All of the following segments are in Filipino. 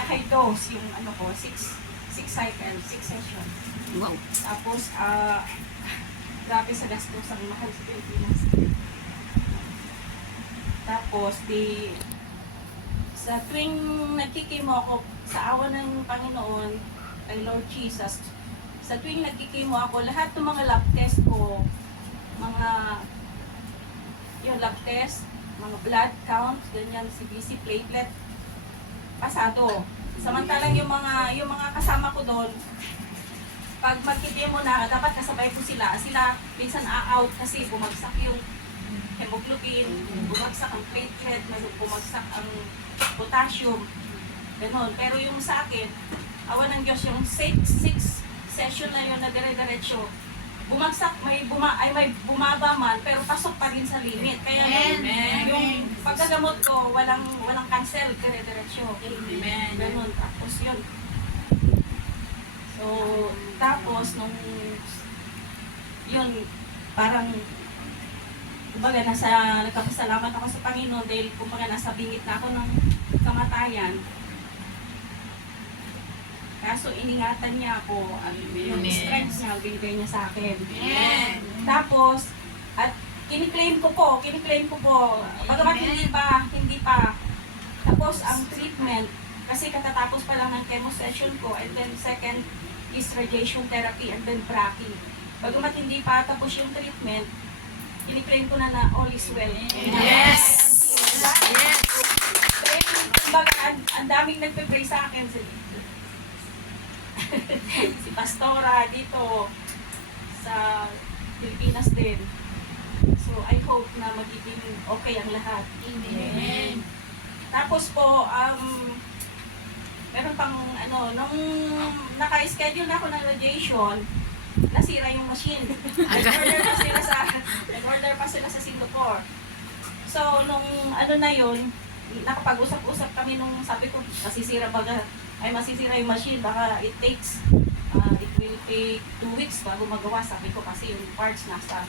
high-dose yung ano ko, 6 cycles, 6 sessions. Wow. Tapos, grabe sa gastos ang mahal sa Pilipinas. Tapos, sa tuwing nagkikimo ako, sa awa ng Panginoon, kay Lord Jesus, sa tuwing nagkikimo ako, lahat ng mga lab test ko, yung lab test, mga blood count, ganyan, CBC, platelet, pasado. Samantalang yung mga kasama ko doon, pag magkikimo na, dapat kasabay ko sila. Sila, minsan out kasi bumagsak yung hemoglobin, bumagsak ang platelet, bumagsak ang potassium, gano'n. Pero yung sa akin, awa ng Diyos, yung 6 session na yun na dire-diretso, bumagsak, may bumaba man, pero pasok pa rin sa limit. Kaya yung pagkagamot ko, walang cancel, dire-diretso. Gano'n, tapos yun. So, tapos nung yun, parang kumbaga nagpapasalamat ako sa Panginoon dahil kumbaga nasa bingit na ako ng kamatayan. Kaso iningatan niya ako, yung strength niya, binigay niya sa akin. Amen. Tapos, at kiniklaim ko po, bagamat hindi pa. Tapos ang treatment, kasi katatapos pa lang ng chemo session ko, and then second is radiation therapy, and then brachy. Bagamat hindi pa tapos yung treatment, kiniklaim ko na all is well. Yes! Yes! Kumbaga, ang daming nagpe-pray sa akin. Si Pastora dito sa Pilipinas din. So, I hope na magiging okay ang lahat. Amen. Tapos po, meron pang nung naka-schedule na ako ng radiation, nasira yung machine. Nag-order pa sila sa Singapore. So, nung na yun, nakapag-usap-usap kami nung sabi ko, masisira yung machine, baka it will take 2 weeks bago magawa. Sabi ko kasi yung parts nasa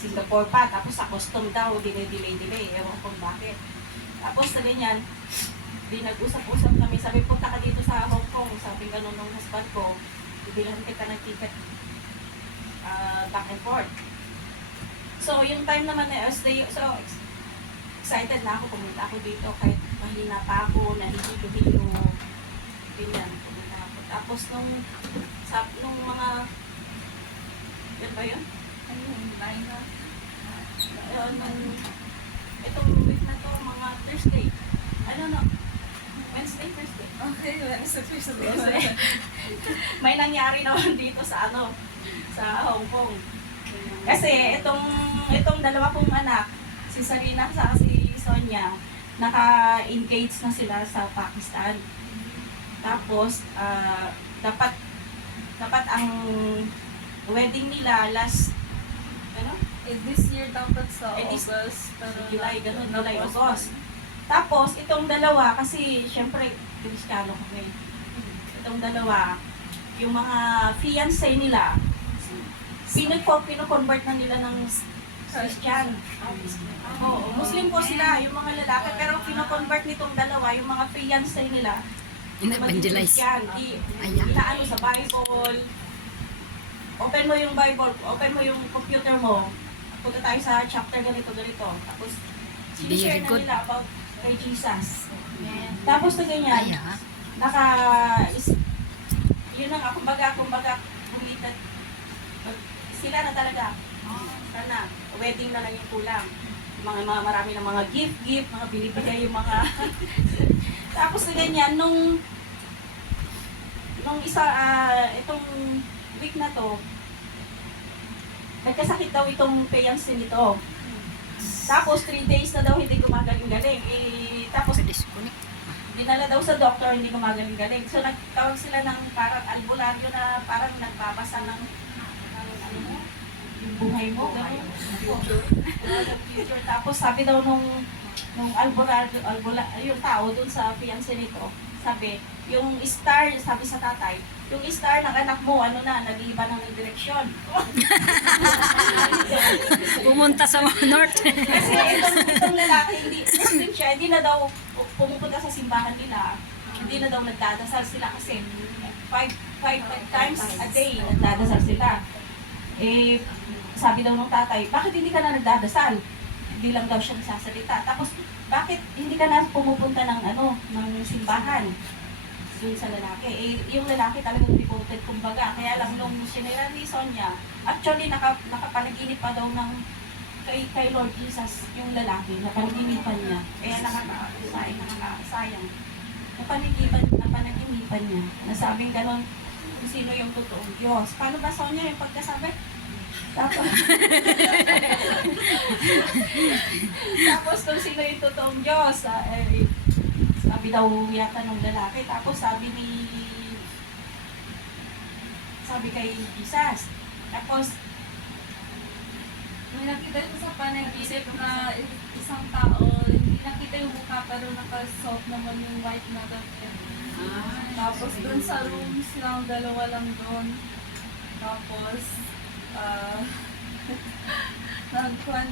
Singapore pa, tapos sa custom daw, delay, ewan kung bakit. Tapos na ganyan, nag-usap-usap kami, sabi punta ka dito sa Hong Kong, sabi gano'n ng husband ko, bibilan kita ng ticket back and forth. So, yung time naman na excited na ako, pumunta ako dito kahit mahina pa ako, nahihilo-hilo, ganyan, pumunta ako. Tapos nung mga, yan ba yun? Itong week na to, mga Thursday, Wednesday, Thursday. Okay, Wednesday. May nangyari naman dito sa Hong Kong. Kasi itong dalawa kong anak, si Sarina at si Sonia, naka-engage na sila sa Pakistan. Tapos, dapat ang wedding nila last, This year dapat sa August, pero July, August. Tapos, itong dalawa, kasi syempre, Kristiyano kami. Itong dalawa, yung mga fiancé nila, pino-convert na nila ng Christian. Oo, Muslim po sila, yung mga lalaki, pero pino-convert nitong dalawa, yung mga fiancé nila, In-evangelize. Christian. Inaano sa Bible. Open mo yung Bible, open mo yung computer mo, punta tayo sa chapter ganito. Tapos, sinishare na good. nila about kay Jesus. Tapos na ganyan, yun na nga, kumbaga, bumitat. Sila na talaga. Sana, wedding na lang yung kulang. Marami na mga gift, mga binibigay yung mga... Tapos na ganyan, nung itong week na to, nagkasakit daw itong fiancé nito. Tapos 3 days na daw hindi gumagaling-galing. Tapos dinala daw sa doktor, hindi gumagaling-galing. So nagtawag sila ng parang albularyo na parang nagbabasa ng yung buhay mo. Future. Tapos sabi daw nung albularyo, yung tao dun sa fiancé nito, sabi, yung star, sabi sa tatay, yung star ng anak mo, ano na, nag-iiba na ng direksyon. Pumunta sa North. Kasi itong lalaki, hindi, Muslim siya, hindi na daw pumupunta sa simbahan nila. Hindi na daw nagdadasal sila kasi five times a day nagdadasal sila. Eh, sabi daw ng tatay, bakit hindi ka na nagdadasal? Hindi lang daw siya nagsasalita. Tapos, bakit hindi ka na pumupunta ng ng simbahan? Yun sa lalaki. Eh, yung lalaki talagang devoted, kumbaga. Kaya lang nung sinira ni Sonia, actually nakapanaginip pa daw ng kay Lord Jesus yung lalaki, napanaginipan niya. Kaya nakakasayang. Napanaginipan niya. Nasabing ganon kung sino yung totoong Diyos. Paano ba Sonia yung pagkasabi? Tapos, tapos kung sino yung totoong Diyos, sabi daw yata ng lalaki. Tapos sabi kay Jesus. Tapos, May nakita ko sa panaginip na isang tao, hindi nakita yung mukha pero nakasuot naman yung white na damit. Tapos dun sa room, silang dalawa lang doon. Tapos, nagkuhan,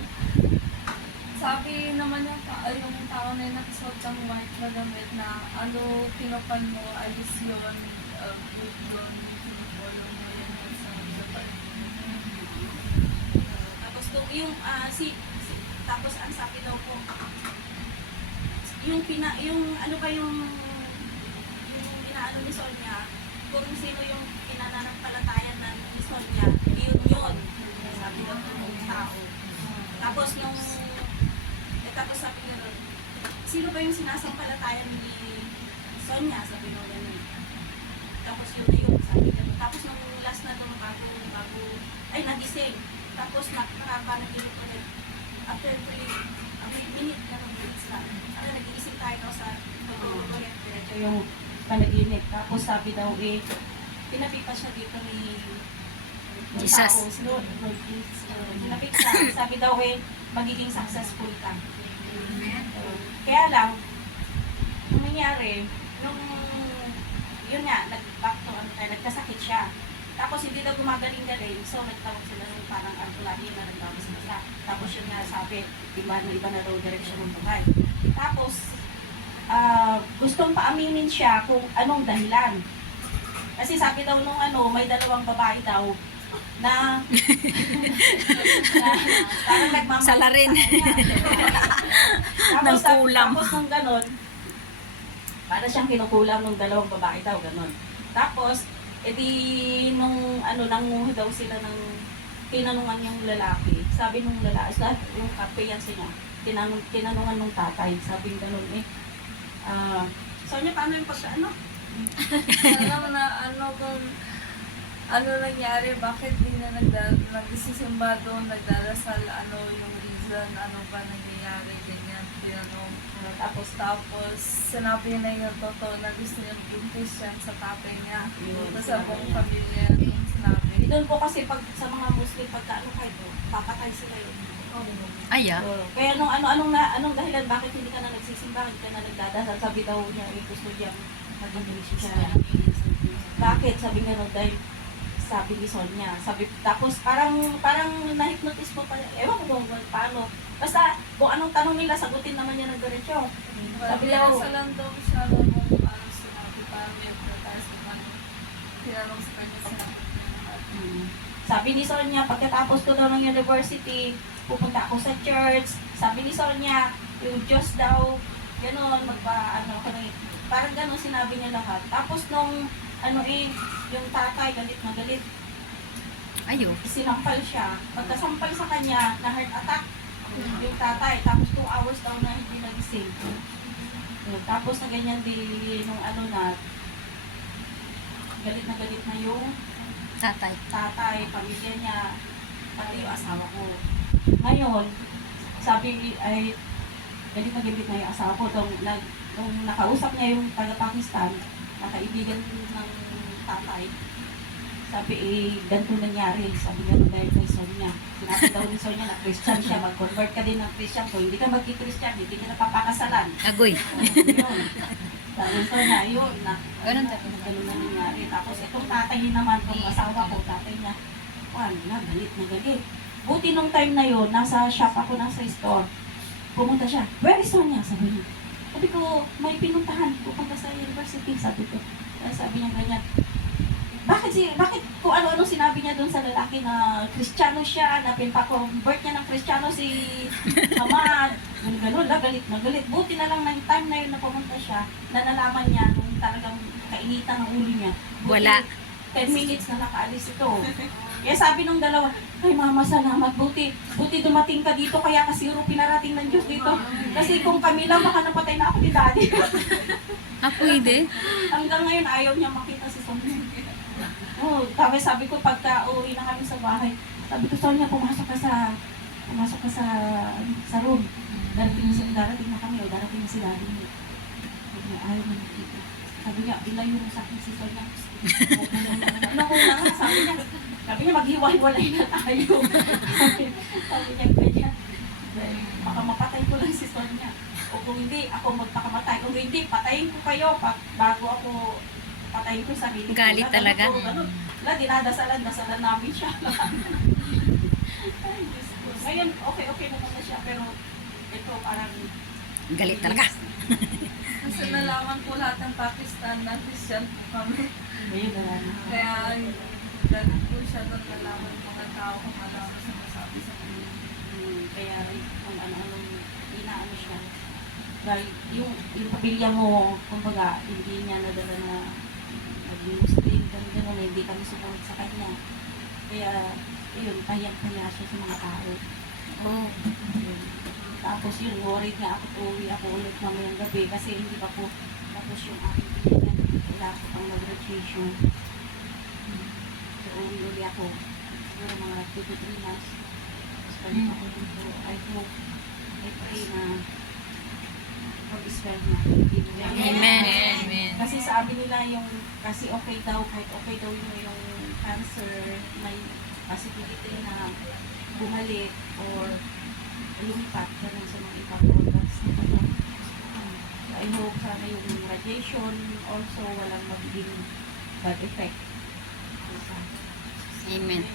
sabi naman yung tao na yung nakasuot ng white na damit na ano, tinupan mo, ayos yun, good yun, follow mo yun sa dapat. tapos yung tapos ang sabi daw po, yung inaano ni Sonia, kung sino yung pinananampalatayan ni Sonia, yun. Sabi daw ng tao. Tapos tapos sabi niya ron, sino ba yung sinasampalatayan ni Sonia? Sabi daw ganun. Tapos yun na yun, sabi ganun. Tapos nung last na doon, bago, ay nagising. Tapos nakapanaginip ulit. After a minute na minutes lang. Nag-iisip tayo sa ulit. Diretso yung panaginip. Tapos sabi daw pinapipa siya dito ni Jesus. Pinapit siya. Sabi daw magiging successful ka. Kaya lang, nung nangyari, yun nga, nagkasakit siya. Tapos hindi daw gumagaling-galing, so nagtawag sila ng parang alkulari na nagtawag sila. Tapos yun nga sabi, iba na daw direksyon ng buhay. Tapos, gustong paaminin siya kung anong dahilan. Kasi sabi daw nung may dalawang babae daw na parang nagmamahal Salarin. sa kanya. Ng kulam. Tapos nung ganon, para siyang kinukulam ng dalawang babae daw, ganon. Tapos, edi nung nanguha daw sila ng tinanungan yung lalaki. Sabi nung lalaki, yung kapeyansi niya, tinanungan ng tatay. Sabi ganon Sonia, paano yung Alam na kung ano nangyari, bakit di na nagsisimba doon, nagdarasal, yung reason, ano ba nangyayari, ganyan, tinanong. Tapos sinabi na yung totoo na gusto niya yung Christian sa tatay niya. Tapos sa buong pamilya yung sinabi. Doon po kasi pag sa mga Muslim, pagka kayo, papatay sila yun. Ay, Kaya anong dahilan bakit hindi ka na nagsisimba, hindi ka na nagdadasal? Sabi daw niya, gusto niya maging siya. Bakit? Sabi nga dahil sabi ni Sonia. Tapos parang na-hypnotize po pa. Ewan ko kung paano. Basta kung anong tanong nila, sagutin naman niya ng diretsyo. Sabi daw, Salang daw siya kung sinabi, parang may advertise kung tinanong sa kanya sinabi. sabi ni Sonia, pagkatapos ko daw ng university, pupunta ako sa church. Sabi ni Sonia, yung Diyos daw, gano'n, parang gano'n sinabi niya lahat. Tapos nung, yung tatay, galit na galit, ayo. sinampal siya. Pagkasampal sa kanya, na heart attack, yung tatay. Tapos 2 hours daw na hindi nagising. Tapos na ganyan nung galit na yung Tatay. pamilya niya, pati yung asawa ko. Ngayon, sabi ay, galit na yung asawa ko. Nung nakausap niya yung taga-Pakistan, nakaibigan ng tatay, sabi ganito nangyari. Sabi nga dahil kay Sonia. Sinabi daw ni Sonia na Christian siya, mag-convert ka din ng Christian. Kung hindi ka magki-Christian, hindi ka napapakasalan. Agoy. Yun. Tapos so na, yun, Ganun talaga. ganun na nangyari. Tapos itong tatay niya naman, itong asawa ko, tatay niya, wala, galit na galit. Buti nung time na yun, nasa shop ako, nasa store. Pumunta siya, where is Sonia? Sabi niya. Sabi ko, may pinuntahan, pupunta sa university, sabi ko. Kaya sabi niya ganyan, bakit kung ano-ano sinabi niya doon sa lalaki na Kristiyano siya, na pinpa-convert niya ng Kristiyano si Hamad. Ganun, galit na galit. Buti na lang ng time na yun na pumunta siya, na nalaman niya nung talagang kainitan ng ulo niya. Buti Wala. 10 minutes na nakaalis ito. Kaya sabi nung dalawa, ay mama, salamat, buti dumating ka dito, kaya kasi siguro pinarating ng Diyos dito. Kasi kung kami lang, baka napatay na ako ni Daddy. Pwede. Hanggang ngayon, ayaw niya makita si Sonia. Oh, tapos sabi ko, pagka uwi na kami sa bahay, sabi ko, Sonia, pumasok ka sa room. Darating na kami, o darating na si Daddy mo. Sabi niya, ayaw mo nakita. Sabi niya, ilayo mo sa akin si Sonia. Ano ko na nga, sabi niya, maghiwa-hiwalay na tayo. Sabi niya, ganyan. Baka mapatay ko lang si Sonia. O kung hindi, ako magpakamatay. Kung hindi, patayin ko kayo bago ako patayin ko yung sarili ko. Galit talaga. Wala, dasalan namin siya. Ay, Diyos ko. Ngayon, okay naman na siya. Pero ito parang Galit talaga. Kasi nalaman ko lahat ng Pakistan na Christian po kami. ayun na lang. Kaya ganun po siya nung nalaman ng mga tao kung ano ang sinasabi sa kanya. Kaya kung ano-anong inaano siya. Dahil yung pamilya mo, kumbaga, hindi niya nadala na naging Muslim, gano'n, hindi kami sumunod sa kanya. Kaya, yun, pahiyang-pahiya siya sa mga tao. Oh. Yun. Tapos yun, worried nga ako, uwi ako ulit mamayang gabi kasi hindi pa po tapos yung aking pinigyan. Wala ko pang mag-graduation. So, uwi ulit ako. Siguro mga 2 to 3 months. Tapos balik ako dito. I pray na mag-spell na. Amen. Amen. Kasi sabi nila kasi okay daw yung cancer, may possibility na bumalik or lumipat ganun sa mga ibang organs na kanya. So I hope sana yung radiation also walang magiging bad effect. Amen.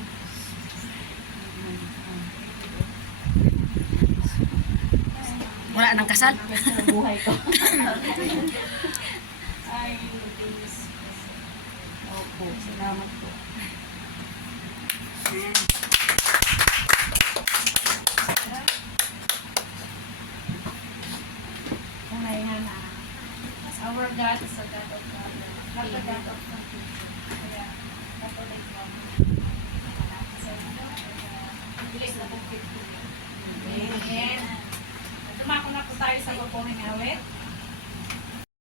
Wala nang kasal. Basta ang buhay ko. Ay, please. Opo, salamat po. Our God is a God of God, not a God of confusion. Kaya, patuloy po ako. Bilis na po. Amen. Dumako na po tayo sa pagpuming awit.